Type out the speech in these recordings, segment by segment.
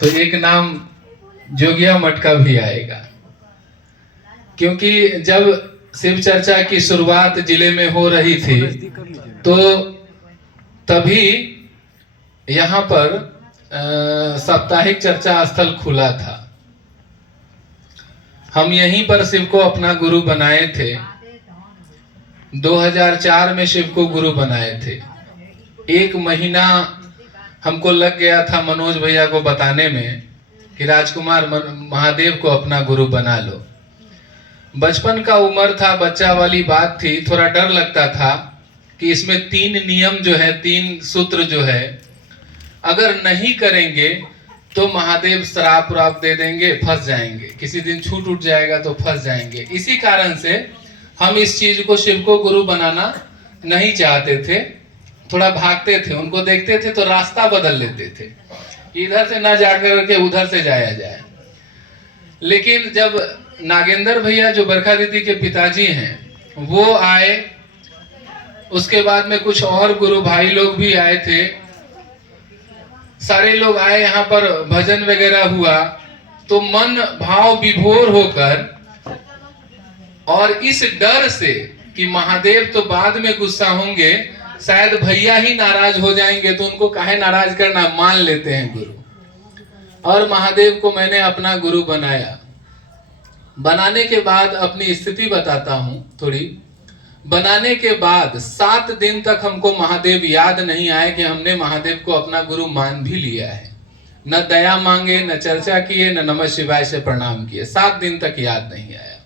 तो एक नाम जोगिया मठ का भी आएगा, क्योंकि जब शिव चर्चा की शुरुआत जिले में हो रही थी तो तभी यहाँ पर साप्ताहिक चर्चा स्थल खुला था। हम यहीं पर शिव को अपना गुरु बनाए थे। 2004 में शिव को गुरु बनाए थे। 1 महीना हमको लग गया था मनोज भैया को बताने में कि राजकुमार महादेव को अपना गुरु बना लो। बचपन का उम्र था, बच्चा वाली बात थी, थोड़ा डर लगता था कि इसमें 3 नियम जो है, 3 सूत्र जो है, अगर नहीं करेंगे तो महादेव श्राप व्राप दे देंगे, फंस जाएंगे, किसी दिन छूट उठ जाएगा तो फंस जाएंगे। इसी कारण से हम इस चीज को, शिव को गुरु बनाना नहीं चाहते थे, थोड़ा भागते थे। उनको देखते थे तो रास्ता बदल लेते थे, इधर से ना जाकर के उधर से जाया जाए। लेकिन जब नागेंद्र भैया जो बरखा दीदी के पिताजी हैं वो आए, उसके बाद में कुछ और गुरु भाई लोग भी आए थे, सारे लोग आए, यहाँ पर भजन वगैरह हुआ, तो मन भाव विभोर होकर और इस डर से कि महादेव तो बाद में गुस्सा होंगे, शायद भैया ही नाराज हो जाएंगे, तो उनको काहे नाराज करना, मान लेते हैं गुरु। और महादेव को मैंने अपना गुरु बनाया। बनाने के बाद अपनी स्थिति बताता हूं थोड़ी। बनाने के बाद 7 दिन तक हमको महादेव याद नहीं आए कि हमने महादेव को अपना गुरु मान भी लिया है। न दया मांगे, न चर्चा किए, न नमः शिवाय से प्रणाम किए, 7 दिन तक याद नहीं आया।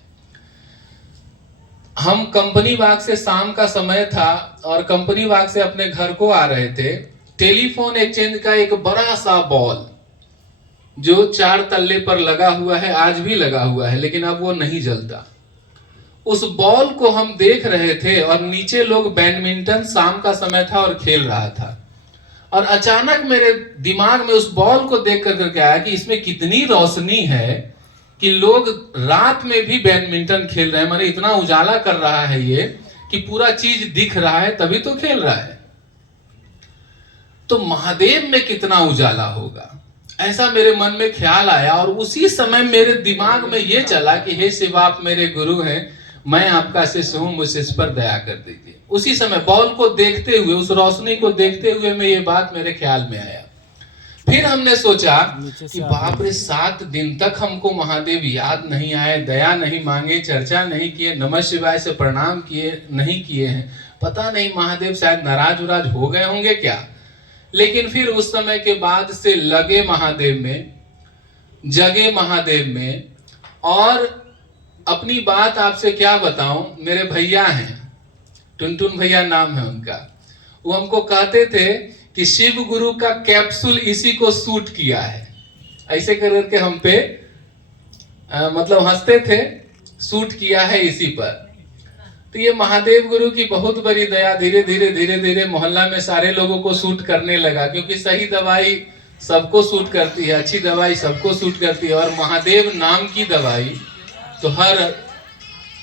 हम कंपनी बाग से, शाम का समय था और कंपनी बाग से अपने घर को आ रहे थे। टेलीफोन एक्सचेंज का एक बड़ा सा बॉल जो 4 तल्ले पर लगा हुआ है, आज भी लगा हुआ है, लेकिन अब वो नहीं जलता, उस बॉल को हम देख रहे थे और नीचे लोग बैडमिंटन, शाम का समय था और खेल रहा था। और अचानक मेरे दिमाग में उस बॉल को देख करके आया कि इसमें कितनी रोशनी है कि लोग रात में भी बैडमिंटन खेल रहे हैं, माने इतना उजाला कर रहा है ये कि पूरा चीज दिख रहा है, तभी तो खेल रहा है। तो महादेव में कितना उजाला होगा, ऐसा मेरे मन में ख्याल आया। और उसी समय मेरे दिमाग में ये चला कि हे शिव, आप मेरे गुरु हैं, मैं आपका शिष्य हूं, मुझे इस पर दया कर दीजिए। उसी समय बॉल को देखते हुए, उस रोशनी को देखते हुए में ये बात मेरे ख्याल में आया। फिर हमने सोचा कि बाप रे, 7 दिन तक हमको महादेव याद नहीं आए, दया नहीं मांगे, चर्चा नहीं किए, नमः शिवाय से प्रणाम किए नहीं किए हैं, पता नहीं महादेव शायद नाराज उराज हो गए होंगे क्या। लेकिन फिर उस समय के बाद से लगे महादेव में, जगे महादेव में। और अपनी बात आपसे क्या बताऊं, मेरे भैया हैं, टुनटुन भैया नाम है उनका, वो हमको कहते थे कि शिव गुरु का कैप्सूल इसी को सूट किया है, ऐसे करके हम पे मतलब हंसते थे, सूट किया है इसी पर। तो ये महादेव गुरु की बहुत बड़ी दया, धीरे धीरे मोहल्ला में सारे लोगों को सूट करने लगा, क्योंकि सही दवाई सबको सूट करती है, अच्छी दवाई सबको सूट करती है, और महादेव नाम की दवाई तो हर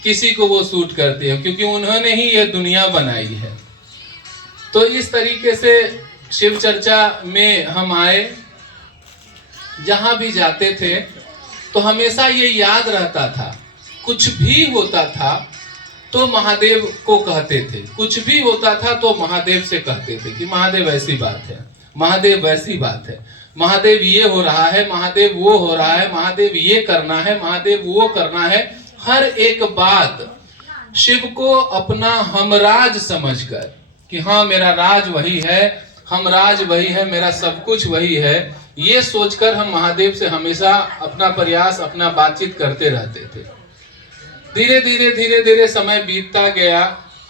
किसी को वो सूट करती है, क्योंकि उन्होंने ही ये दुनिया बनाई है। तो इस तरीके से शिव चर्चा में हम आए, जहां भी जाते थे तो हमेशा ये याद रहता था, कुछ भी होता था तो महादेव को कहते थे, कुछ भी होता था तो महादेव से कहते थे कि महादेव ऐसी बात है, महादेव वैसी बात है, महादेव ये हो रहा है, महादेव वो हो रहा है, महादेव ये करना है, महादेव वो करना है। हर एक बात शिव को अपना हमराज समझकर कि हाँ, मेरा राज वही है, हमराज वही है, मेरा सब कुछ वही है, ये सोचकर हम महादेव से हमेशा अपना प्रयास, अपना बातचीत करते रहते थे। धीरे धीरे समय बीतता गया,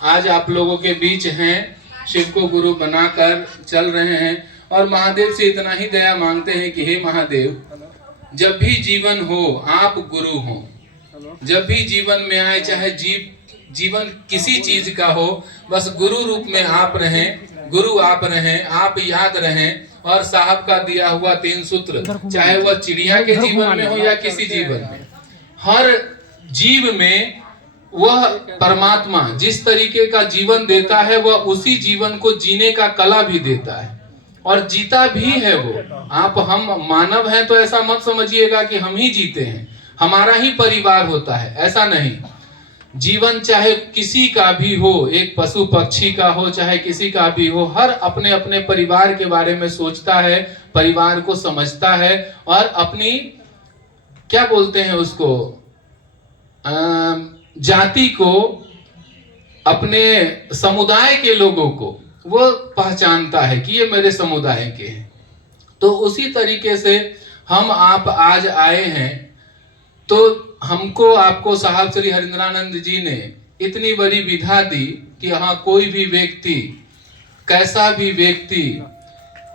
आज आप लोगों के बीच हैं, शिव को गुरु बनाकर चल रहे हैं, और महादेव से इतना ही दया मांगते हैं कि हे महादेव, जब भी जीवन हो आप गुरु हो, जब भी जीवन में आए, चाहे जीवन किसी चीज का हो, बस गुरु रूप में आप रहें, गुरु आप रहें, आप याद रहें। और साहब का दिया हुआ 3 सूत्र, चाहे वह चिड़िया के जीवन में हो या किसी जीवन में, हर जीव में वह परमात्मा जिस तरीके का जीवन देता है, वह उसी जीवन को जीने का कला भी देता है। और जीता भी है वो। आप हम मानव हैं तो ऐसा मत समझिएगा कि हम ही जीते हैं, हमारा ही परिवार होता है, ऐसा नहीं। जीवन चाहे किसी का भी हो, एक पशु पक्षी का हो चाहे किसी का भी हो, हर अपने अपने परिवार के बारे में सोचता है, परिवार को समझता है और अपनी क्या बोलते हैं उसको, जाति को, अपने समुदाय के लोगों को वो पहचानता है कि ये मेरे समुदाय के हैं। तो उसी तरीके से हम आप आज आए हैं तो हमको आपको साहब श्री हरिंद्रानंद जी ने इतनी बड़ी विधा दी कि हाँ, कोई भी व्यक्ति, कैसा भी व्यक्ति,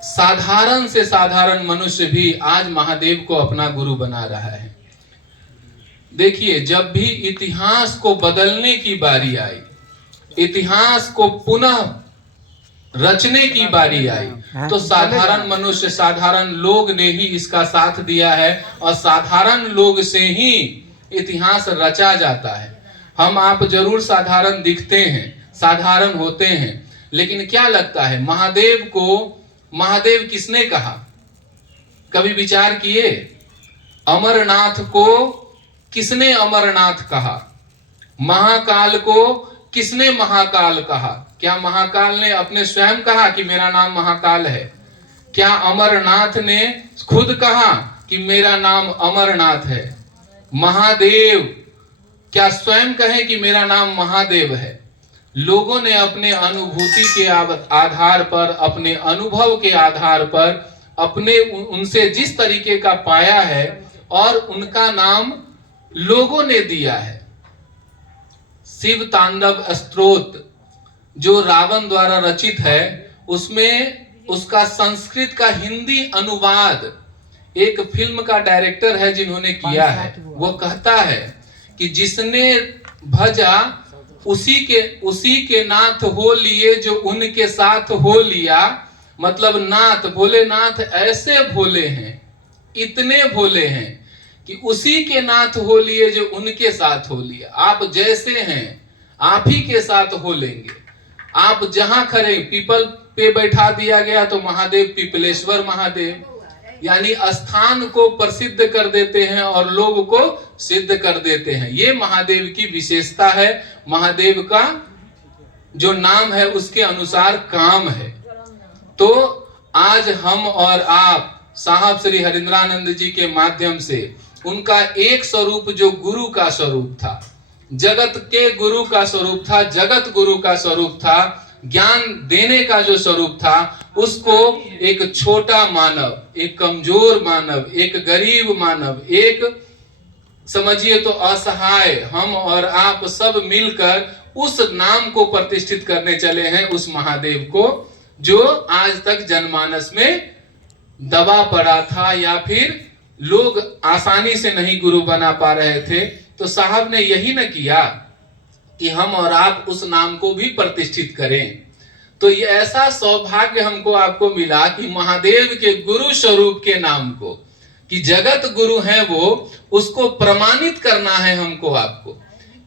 साधारण से साधारण मनुष्य भी आज महादेव को अपना गुरु बना रहा है। देखिए, जब भी इतिहास को बदलने की बारी आई, इतिहास को पुनः रचने की बारी आई, तो साधारण मनुष्य, साधारण लोग ने ही इसका साथ दिया है और साधारण लोग से ही इतिहास रचा जाता है। हम आप जरूर साधारण दिखते हैं, साधारण होते हैं, लेकिन क्या लगता है महादेव को, महादेव किसने कहा? कभी विचार किए? अमरनाथ को किसने अमरनाथ कहा? महाकाल को किसने महाकाल कहा? क्या महाकाल ने अपने स्वयं कहा कि मेरा नाम महाकाल है? क्या अमरनाथ ने खुद कहा कि मेरा नाम अमरनाथ है? महादेव क्या स्वयं कहे कि मेरा नाम महादेव है? लोगों ने अपने अनुभूति के आधार पर, अपने अनुभव के आधार पर, अपने उनसे जिस तरीके का पाया है और उनका नाम लोगों ने दिया है। शिव तांडव स्तोत्र जो रावण द्वारा रचित है, उसमें उसका संस्कृत का हिंदी अनुवाद एक फिल्म का डायरेक्टर है जिन्होंने किया है। वो कहता है कि जिसने भजा उसी के नाथ हो लिए जो उनके साथ हो लिया। मतलब नाथ, भोलेनाथ ऐसे भोले हैं, इतने भोले हैं कि उसी के नाथ हो लिए जो उनके साथ हो लिया। आप जैसे हैं आप ही के साथ हो लेंगे। आप जहां खड़े, पीपल पे बैठा दिया गया तो महादेव पीपलेश्वर महादेव, यानी स्थान को प्रसिद्ध कर देते हैं और लोग को सिद्ध कर देते हैं। ये महादेव की विशेषता है। महादेव का जो नाम है उसके अनुसार काम है। तो आज हम और आप साहब श्री हरिंद्रानंद जी के माध्यम से उनका एक स्वरूप जो गुरु का स्वरूप था, जगत के गुरु का स्वरूप था, जगत गुरु का स्वरूप था, ज्ञान देने का जो स्वरूप था, उसको एक छोटा मानव, एक कमजोर मानव, एक गरीब मानव, एक समझिए तो असहाय, हम और आप सब मिलकर उस नाम को प्रतिष्ठित करने चले हैं, उस महादेव को जो आज तक जनमानस में दबा पड़ा था या फिर लोग आसानी से नहीं गुरु बना पा रहे थे। तो साहब ने यही न किया कि हम और आप उस नाम को भी प्रतिष्ठित करें। तो ये ऐसा सौभाग्य हमको आपको मिला कि महादेव के गुरु स्वरूप के नाम को, कि जगत गुरु है वो, उसको प्रमाणित करना है हमको आपको।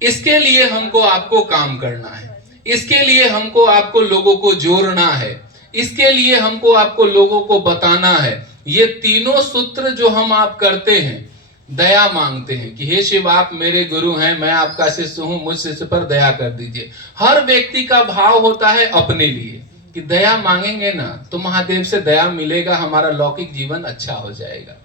इसके लिए हमको आपको काम करना है, इसके लिए हमको आपको लोगों को जोड़ना है, इसके लिए हमको आपको लोगों को बताना है। ये तीनों सूत्र जो हम आप करते हैं, दया मांगते हैं कि हे शिव आप मेरे गुरु हैं, मैं आपका शिष्य हूं, मुझ शिष्य पर दया कर दीजिए। हर व्यक्ति का भाव होता है अपने लिए कि दया मांगेंगे ना तो महादेव से दया मिलेगा, हमारा लौकिक जीवन अच्छा हो जाएगा।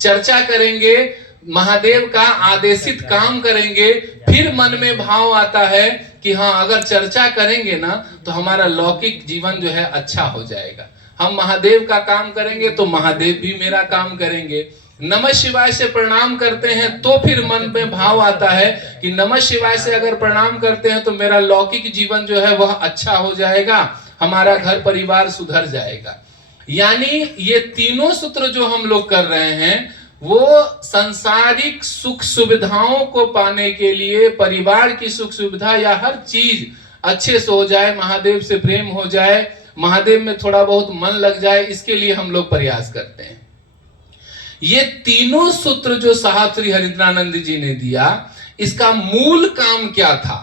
चर्चा करेंगे, महादेव का आदेशित काम करेंगे, फिर मन में भाव आता है कि हाँ अगर चर्चा करेंगे ना तो हमारा लौकिक जीवन जो है अच्छा हो जाएगा। हम महादेव का काम करेंगे तो महादेव भी मेरा काम करेंगे। नमः शिवाय से प्रणाम करते हैं तो फिर मन में भाव आता है कि नमः शिवाय से अगर प्रणाम करते हैं तो मेरा लौकिक जीवन जो है वह अच्छा हो जाएगा, हमारा घर परिवार सुधर जाएगा। यानी ये तीनों सूत्र जो हम लोग कर रहे हैं वो सांसारिक सुख सुविधाओं को पाने के लिए, परिवार की सुख सुविधा या हर चीज अच्छे से हो जाए, महादेव से प्रेम हो जाए, महादेव में थोड़ा बहुत मन लग जाए, इसके लिए हम लोग प्रयास करते हैं। ये तीनों सूत्र जो साहब श्री हरिंद्रानंद जी ने दिया, इसका मूल काम क्या था?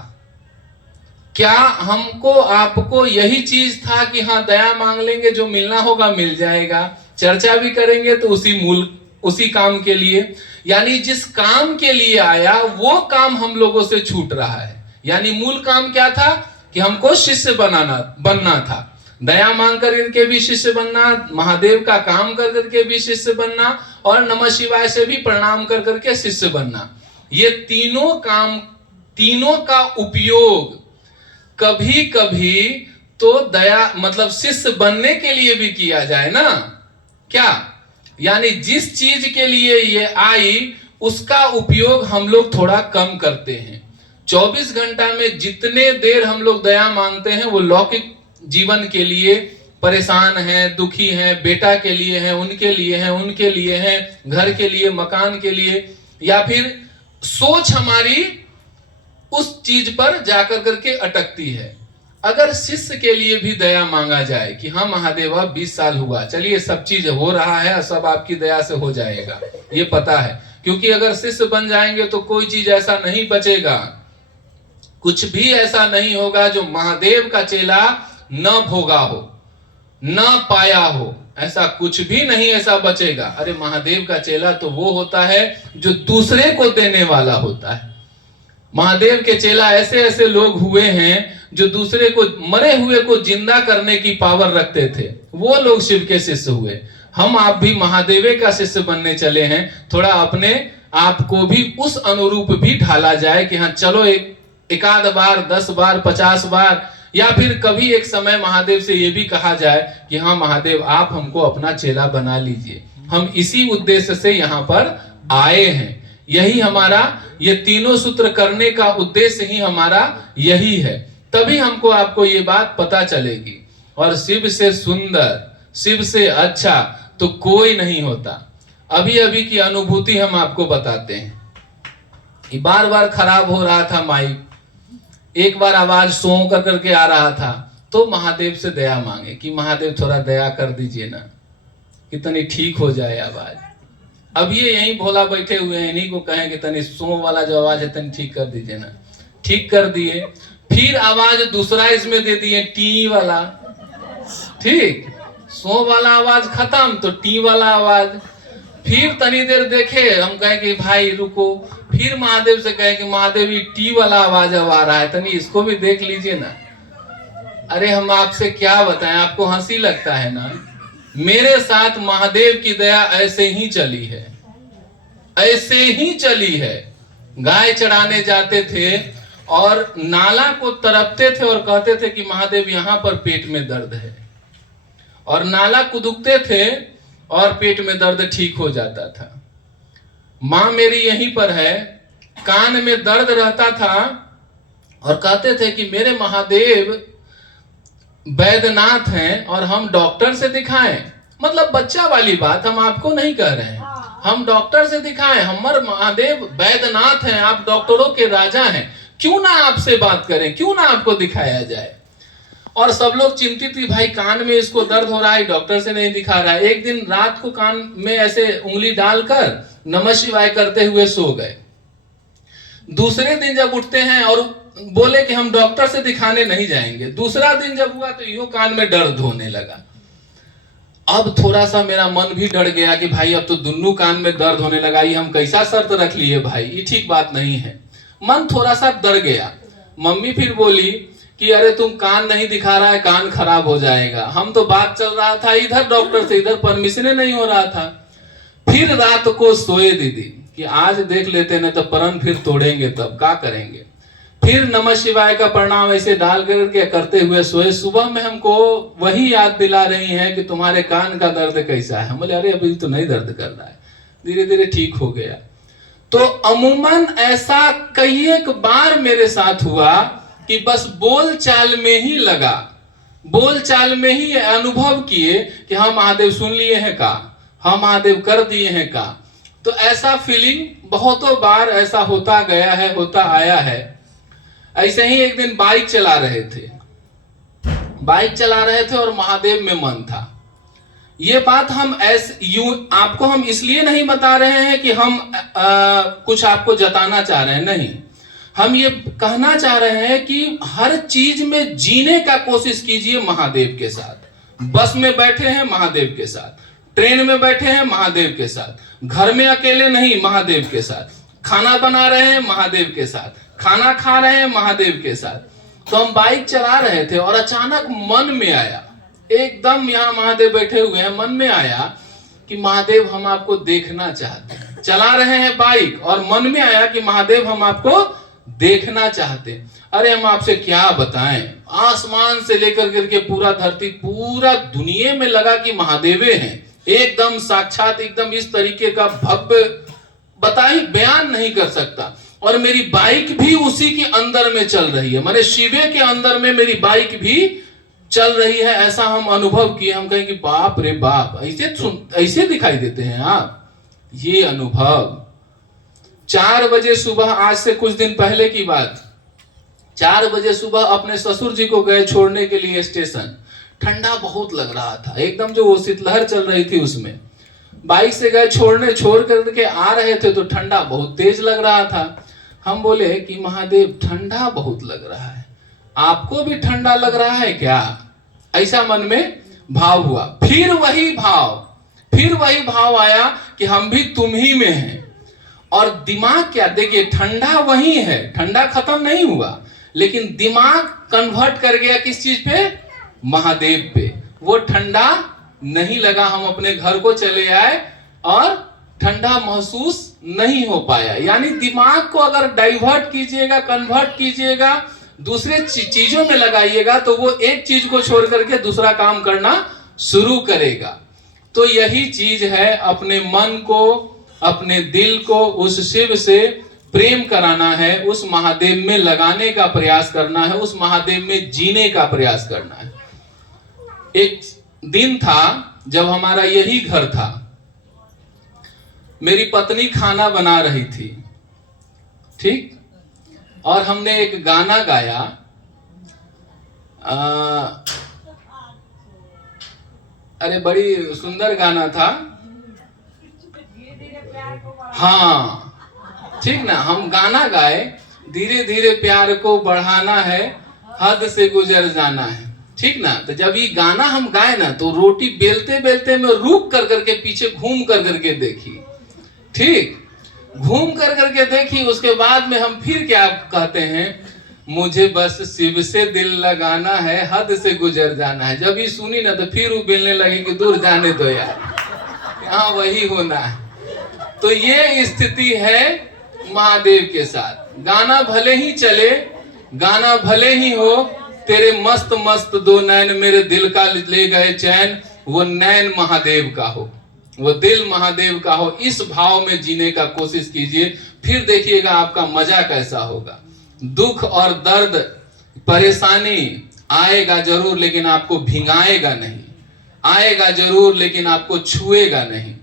क्या हमको आपको यही चीज था कि हाँ दया मांग लेंगे, जो मिलना होगा मिल जाएगा, चर्चा भी करेंगे तो उसी काम के लिए, यानी जिस काम के लिए आया वो काम हम लोगों से छूट रहा है। यानी मूल काम क्या था कि हमको शिष्य बनना था, दया मांग करके भी शिष्य बनना, महादेव का काम कर करके भी शिष्य बनना, और नमः शिवाय से भी प्रणाम कर करके शिष्य बनना। ये तीनों काम, तीनों का उपयोग कभी कभी तो दया मतलब शिष्य बनने के लिए भी किया जाए ना। क्या यानी जिस चीज के लिए ये आई उसका उपयोग हम लोग थोड़ा कम करते हैं। 24 घंटा में जितने देर हम लोग दया मांगते हैं वो लौकिक जीवन के लिए, परेशान हैं, दुखी हैं, बेटा के लिए हैं, उनके लिए हैं, उनके लिए हैं, घर के लिए, मकान के लिए, या फिर सोच हमारी उस चीज पर जाकर करके अटकती है। अगर शिष्य के लिए भी दया मांगा जाए कि हाँ महादेव अब 20 साल हुआ, चलिए सब चीज हो रहा है, सब आपकी दया से हो जाएगा, ये पता है, क्योंकि अगर शिष्य बन जाएंगे तो कोई चीज ऐसा नहीं बचेगा, कुछ भी ऐसा नहीं होगा जो महादेव का चेला न भोगा हो, न पाया हो, ऐसा कुछ भी नहीं ऐसा बचेगा। अरे महादेव का चेला तो वो होता है जो दूसरे को देने वाला होता है। महादेव के चेला ऐसे ऐसे लोग हुए हैं जो दूसरे को, मरे हुए को जिंदा करने की पावर रखते थे, वो लोग शिव के शिष्य हुए। हम आप भी महादेव का शिष्य बनने चले हैं, थोड़ा अपने आप को भी उस अनुरूप भी ढाला जाए कि हाँ चलो एक आध बार, 10 बार, 50 बार, या फिर कभी एक समय महादेव से ये भी कहा जाए कि हाँ महादेव आप हमको अपना चेला बना लीजिए, हम इसी उद्देश्य से यहाँ पर आए हैं। यही हमारा, ये तीनों सूत्र करने का उद्देश्य ही हमारा यही है, तभी हमको आपको ये बात पता चलेगी। और शिव से सुंदर, शिव से अच्छा तो कोई नहीं होता। अभी अभी की अनुभूति हम आपको बताते हैं। बार बार खराब हो रहा था माइक, एक बार आवाज सो कर करके आ रहा था, तो महादेव से दया मांगे कि महादेव थोड़ा दया कर दीजिए ना, कितनी ठीक हो जाए आवाज। अब ये यहीं भोला बैठे हुए हैं, इन्हीं को कहें कि तनी सो वाला जो आवाज है तनी ठीक कर दीजिए ना, ठीक कर दिए। फिर आवाज दूसरा इसमें दे दिए, टी वाला, ठीक, सो वाला आवाज खत्म तो टी वाला आवाज। फिर तनी देर देखे, हम कहे कि भाई रुको, फिर महादेव से कहे कि महादेव ये टी वाला आवाज अब आ रहा है, तनी इसको भी देख लीजिए ना। अरे हम आपसे क्या बताएं, आपको हंसी लगता है ना। मेरे साथ महादेव की दया ऐसे ही चली है, ऐसे ही चली है। गाय चराने जाते थे और नाला को तरपते थे और कहते थे कि महादेव यहाँ पर पेट में दर्द है, और नाला कुदुकते थे और पेट में दर्द ठीक हो जाता था। माँ मेरी यहीं पर है, कान में दर्द रहता था और कहते थे कि मेरे महादेव वैद्यनाथ हैं और हम डॉक्टर से दिखाएं। मतलब बच्चा वाली बात हम आपको नहीं कह रहे हैं, हम डॉक्टर से दिखाएं, हमारे महादेव वैद्यनाथ हैं, आप डॉक्टरों के राजा हैं, क्यों ना आपसे बात करें, क्यों ना आपको दिखाया जाए। और सब लोग चिंतित थी, भाई कान में इसको दर्द हो रहा है, डॉक्टर से नहीं दिखा रहा है। एक दिन रात को कान में ऐसे उंगली डालकर नमः शिवाय करते हुए सो गए। दूसरे दिन जब उठते हैं और बोले कि हम डॉक्टर से दिखाने नहीं जाएंगे, दूसरा दिन जब हुआ तो यूं कान में दर्द होने लगा। अब थोड़ा सा मेरा मन भी डर गया कि भाई अब तो दोनों कान में दर्द होने लगा, ये हम कैसा शर्त रख लिए भाई, ये ठीक बात नहीं है। मन थोड़ा सा डर गया। मम्मी फिर बोली कि अरे तुम कान नहीं दिखा रहा है, कान खराब हो जाएगा। हम तो बात चल रहा था इधर डॉक्टर से, इधर परमिशन नहीं हो रहा था। फिर रात को सोए दीदी कि आज देख लेते ना तो परन फिर तोड़ेंगे, तब क्या करेंगे। फिर नमः शिवाय का प्रणाम ऐसे डाल करके करते हुए सोए। सुबह में हमको वही याद दिला रही हैं कि तुम्हारे कान का दर्द कैसा है। हम बोले अरे अभी तो नहीं दर्द कर रहा है, धीरे धीरे ठीक हो गया। तो अमूमन ऐसा कई एक बार मेरे साथ हुआ कि बस बोल चाल में ही लगा, बोल चाल में ही अनुभव किए कि हाँ महादेव सुन लिए हैं का, हाँ महादेव कर दिए हैं का। तो ऐसा फीलिंग बहुतों बार ऐसा होता गया है, होता आया है। ऐसे ही एक दिन बाइक चला रहे थे और महादेव में मन था। ये बात हम आपको हम इसलिए नहीं बता रहे हैं कि हम कुछ आपको जताना चाह रहे हैं, नहीं। हम ये कहना चाह रहे हैं कि हर चीज में जीने का कोशिश कीजिए महादेव के साथ। बस में बैठे हैं महादेव के साथ, ट्रेन में बैठे हैं महादेव के साथ, घर में अकेले नहीं महादेव के साथ, खाना बना रहे हैं महादेव के साथ, खाना खा रहे हैं महादेव के साथ। तो हम बाइक चला रहे थे और अचानक मन में आया, एकदम यहाँ महादेव बैठे हुए हैं, मन में आया कि महादेव हम आपको देखना चाहते हैं। चला रहे हैं बाइक और मन में आया कि महादेव हम आपको देखना चाहते हैं। अरे हम आपसे क्या बताएं, आसमान से लेकर करके पूरा धरती, पूरा दुनिया में लगा कि महादेवे हैं, एकदम साक्षात, एकदम इस तरीके का भव्य, बताई बयान नहीं कर सकता। और मेरी बाइक भी उसी के अंदर में चल रही है, माने शिवे के अंदर में मेरी बाइक भी चल रही है, ऐसा हम अनुभव किए। हम कहें कि बाप रे बाप, ऐसे दिखाई देते हैं आप। ये अनुभव 4 बजे सुबह, आज से कुछ दिन पहले की बात, 4 बजे सुबह अपने ससुर जी को गए छोड़ने के लिए स्टेशन। ठंडा बहुत लग रहा था, एकदम जो वो शीतलहर चल रही थी उसमें। बाइक से गए छोड़ने, छोड़ करके आ रहे थे तो ठंडा बहुत तेज लग रहा था। हम बोले कि महादेव ठंडा बहुत लग रहा है, आपको भी ठंडा लग रहा है क्या? ऐसा मन में भाव हुआ। फिर वही भाव आया कि हम भी तुम ही में हैं। और दिमाग क्या, देखिए ठंडा वही है, ठंडा खत्म नहीं हुआ, लेकिन दिमाग कन्वर्ट कर गया किस चीज पे? महादेव पे। वो ठंडा नहीं लगा, हम अपने घर को चले आए और ठंडा महसूस नहीं हो पाया। यानी दिमाग को अगर डाइवर्ट कीजिएगा, कन्वर्ट कीजिएगा, दूसरे चीजों में लगाइएगा, तो वो एक चीज को छोड़ करके दूसरा काम करना शुरू करेगा। तो यही चीज है, अपने मन को, अपने दिल को उस शिव से प्रेम कराना है, उस महादेव में लगाने का प्रयास करना है, उस महादेव में जीने का प्रयास करना है। एक दिन था जब हमारा यही घर था, मेरी पत्नी खाना बना रही थी, ठीक, और हमने एक गाना गाया, अरे बड़ी सुंदर गाना था, हाँ ठीक ना, हम गाना गाए, धीरे धीरे प्यार को बढ़ाना है, हद से गुजर जाना है, ठीक ना। तो जब ये गाना हम गाए ना, तो रोटी बेलते बेलते में रुक कर करके पीछे घूम कर करके देखी, ठीक, घूम कर करके देखी। उसके बाद में हम फिर क्या कहते हैं, मुझे बस शिव से दिल लगाना है, हद से गुजर जाना है। जब ये सुनी ना, तो फिर वो बेलने लगी कि दूर जाने दो यार, यहाँ वही होना है। तो ये स्थिति है महादेव के साथ। गाना भले ही चले, गाना भले ही हो, तेरे मस्त मस्त 2 नैन मेरे दिल का ले गए चैन, वो नैन महादेव का हो, वो दिल महादेव का हो। इस भाव में जीने का कोशिश कीजिए, फिर देखिएगा आपका मजा कैसा होगा। दुख और दर्द, परेशानी आएगा जरूर, लेकिन आपको भिंगाएगा नहीं, आएगा जरूर लेकिन आपको छुएगा नहीं,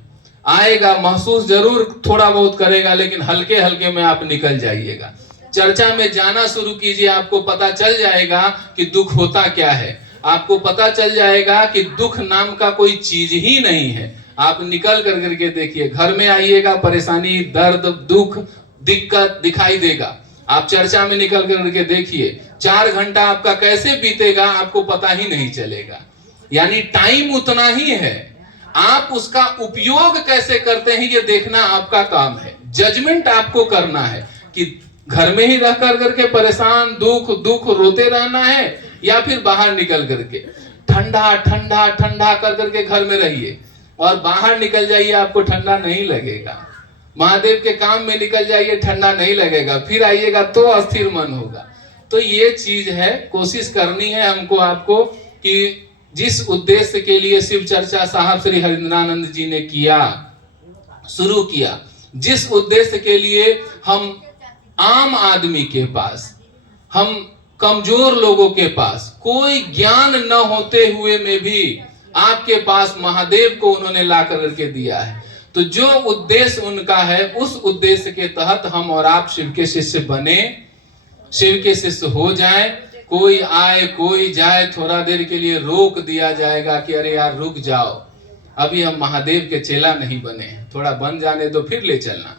आएगा महसूस जरूर थोड़ा बहुत करेगा, लेकिन हल्के हल्के में आप निकल जाइएगा। चर्चा में जाना शुरू कीजिए, आपको पता चल जाएगा कि दुख होता क्या है, आपको पता चल जाएगा कि दुख नाम का कोई चीज ही नहीं है। आप निकल कर करके देखिए, घर में आइएगा, परेशानी, दर्द, दुख, दिक्कत दिखाई देगा। आप चर्चा में निकल कर करके देखिए, 4 घंटा आपका कैसे बीतेगा आपको पता ही नहीं चलेगा। यानी टाइम उतना ही है, आप उसका उपयोग कैसे करते हैं ये देखना आपका काम है। जजमेंट आपको करना है कि घर में ही रह कर करके परेशान, दुख रोते रहना है, या फिर बाहर निकल करके ठंडा ठंडा ठंडा कर करके घर में रहिए, और बाहर निकल जाइए, आपको ठंडा नहीं लगेगा। महादेव के काम में निकल जाइए, ठंडा नहीं लगेगा, फिर आइएगा तो अस्थिर मन होगा। तो ये चीज है, कोशिश करनी है हमको, आपको, कि जिस उद्देश्य के लिए शिव चर्चा साहब श्री हरिंद्रानंद जी ने शुरू किया, जिस उद्देश्य के लिए हम आम आदमी के पास, हम कमजोर लोगों के पास कोई ज्ञान न होते हुए में भी आपके पास महादेव को उन्होंने ला करके दिया है। तो जो उद्देश्य उनका है, उस उद्देश्य के तहत हम और आप शिव के शिष्य बने, शिव के शिष्य हो जाएं। कोई आए कोई जाए, थोड़ा देर के लिए रोक दिया जाएगा कि अरे यार रुक जाओ, अभी हम महादेव के चेला नहीं बने, थोड़ा बन जाने दो फिर ले चलना,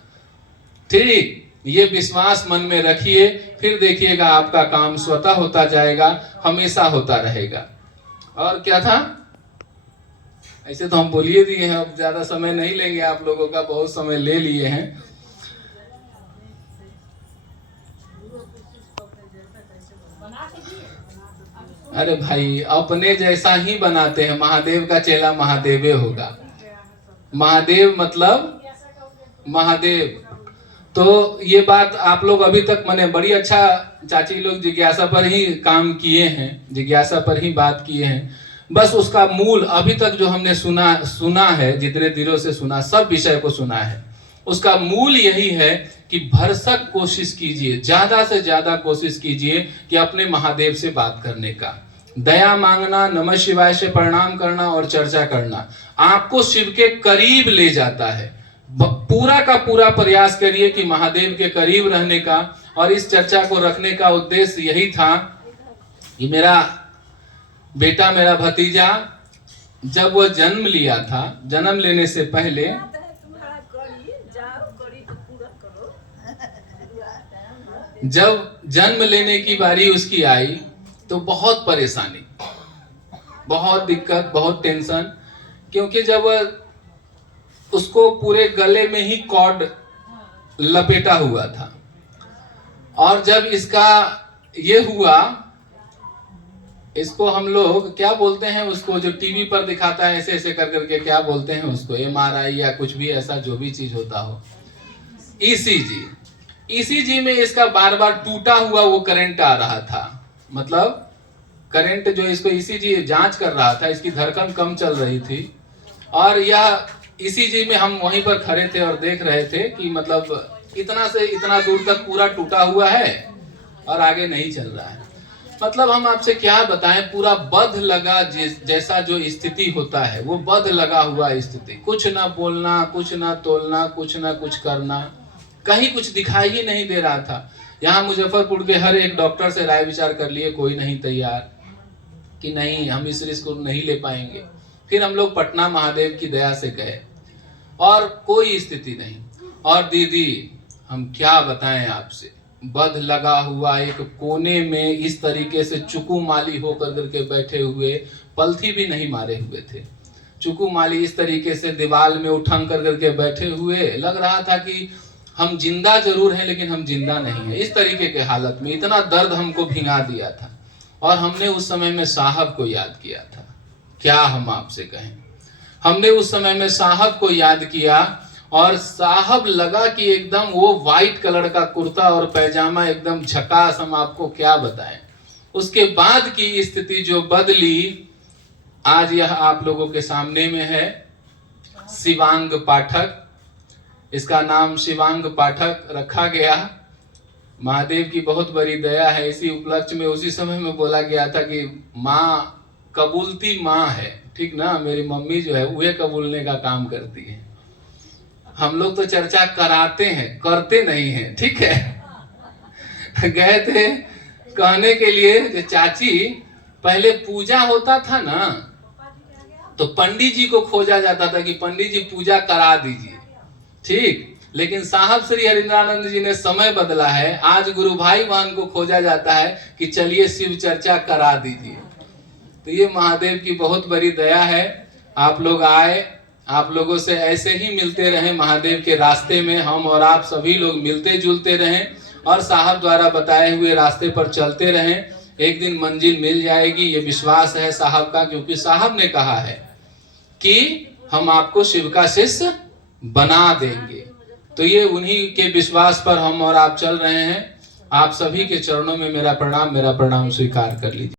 ठीक। ये विश्वास मन में रखिए, फिर देखिएगा आपका काम स्वतः होता जाएगा, हमेशा होता रहेगा। और क्या था? ऐसे तो हम बोलिए दिए हैं, अब ज्यादा समय नहीं लेंगे आप लोगों का, बहुत समय ले लिए हैं। अरे भाई, अपने जैसा ही बनाते हैं। महादेव का चेला महादेवे होगा। महादेव मतलब महादेव। तो ये बात आप लोग अभी तक मैंने बड़ी अच्छा, चाची लोग जिज्ञासा पर ही काम किए हैं, जिज्ञासा पर ही बात किए हैं। बस उसका मूल अभी तक जो हमने सुना है, जितने दिनों से सुना, सब विषय को सुना है, उसका मूल यही है कि भरसक कोशिश कीजिए, ज्यादा से ज्यादा कोशिश कीजिए कि अपने महादेव से बात करने का, दया मांगना, नमः शिवाय से प्रणाम करना और चर्चा करना आपको शिव के करीब ले जाता है। पूरा का पूरा प्रयास करिए कि महादेव के करीब रहने का। और इस चर्चा को रखने का उद्देश्य यही था कि मेरा बेटा, मेरा भतीजा, जब वह जन्म लिया था, जन्म लेने से पहले जब जन्म लेने की बारी उसकी आई तो बहुत परेशानी, बहुत दिक्कत, बहुत टेंशन। क्योंकि जब उसको पूरे गले में ही कॉर्ड लपेटा हुआ था, और जब इसका ये हुआ, इसको हम लोग क्या बोलते हैं, उसको जो टीवी पर दिखाता है ऐसे ऐसे कर करके, क्या बोलते हैं उसको, MRI या कुछ भी ऐसा जो भी चीज होता हो, ECG। ECG में इसका बार बार टूटा हुआ वो करंट आ रहा था। मतलब करंट जो इसको ECG जांच कर रहा था, इसकी धड़कन कम चल रही थी, और यह ECG में हम वहीं पर खड़े थे और देख रहे थे कि मतलब इतना से इतना दूर तक पूरा टूटा हुआ है और आगे नहीं चल रहा है। मतलब हम आपसे क्या बताएं, पूरा बध लगा जैसा जो स्थिति होता है, वो बध लगा हुआ स्थिति, कुछ ना बोलना, कुछ ना तोलना, कुछ ना कुछ करना, कहीं कुछ दिखाई ही नहीं दे रहा था। यहाँ मुजफ्फरपुर के हर एक डॉक्टर से राय विचार कर लिए, कोई नहीं तैयार, कि नहीं हम इस रिस्क को नहीं ले पाएंगे। फिर हम लोग पटना महादेव की दया से गए और कोई स्थिति नहीं। और दीदी, हम क्या बताएं आपसे, बध लगा हुआ एक कोने में इस तरीके से चुकू माली होकर करके बैठे हुए, पलथी भी नहीं मारे हुए थे, चुकू माली इस तरीके से दीवार में उठंग कर करके बैठे हुए, लग रहा था कि हम जिंदा जरूर हैं लेकिन हम जिंदा नहीं हैं। इस तरीके के हालत में इतना दर्द हमको भिंगा दिया था। और हमने उस समय में साहब को याद किया था। क्या हम आपसे कहें, हमने उस समय में साहब को याद किया, और साहब लगा कि एकदम वो व्हाइट कलर का कुर्ता और पैजामा एकदम झकास, हम आपको क्या बताएं। उसके बाद की स्थिति जो बदली, आज यह आप लोगों के सामने में है। शिवांग पाठक, इसका नाम शिवांग पाठक रखा गया। महादेव की बहुत बड़ी दया है। इसी उपलक्ष्य में उसी समय में बोला गया था कि माँ कबूलती माँ है, ठीक ना, मेरी मम्मी जो है वह कबूलने का काम करती है। हम लोग तो चर्चा कराते हैं, करते नहीं हैं, ठीक है। गए थे कहने के लिए कि चाची, पहले पूजा होता था ना, तो पंडित जी को खोजा जाता था कि पंडित जी पूजा करा दीजिए, ठीक। लेकिन साहब श्री हरिंद्रानंद जी ने समय बदला है, आज गुरु भाई वान को खोजा जाता है कि चलिए शिव चर्चा करा दीजिए। तो ये महादेव की बहुत बड़ी दया है। आप लोग आए, आप लोगों से ऐसे ही मिलते रहें, महादेव के रास्ते में हम और आप सभी लोग मिलते जुलते रहें और साहब द्वारा बताए हुए रास्ते पर चलते रहें। एक दिन मंजिल मिल जाएगी, ये विश्वास है साहब का, क्योंकि साहब ने कहा है कि हम आपको शिव का शिष्य बना देंगे। तो ये उन्हीं के विश्वास पर हम और आप चल रहे हैं। आप सभी के चरणों में मेरा प्रणाम स्वीकार कर लीजिए।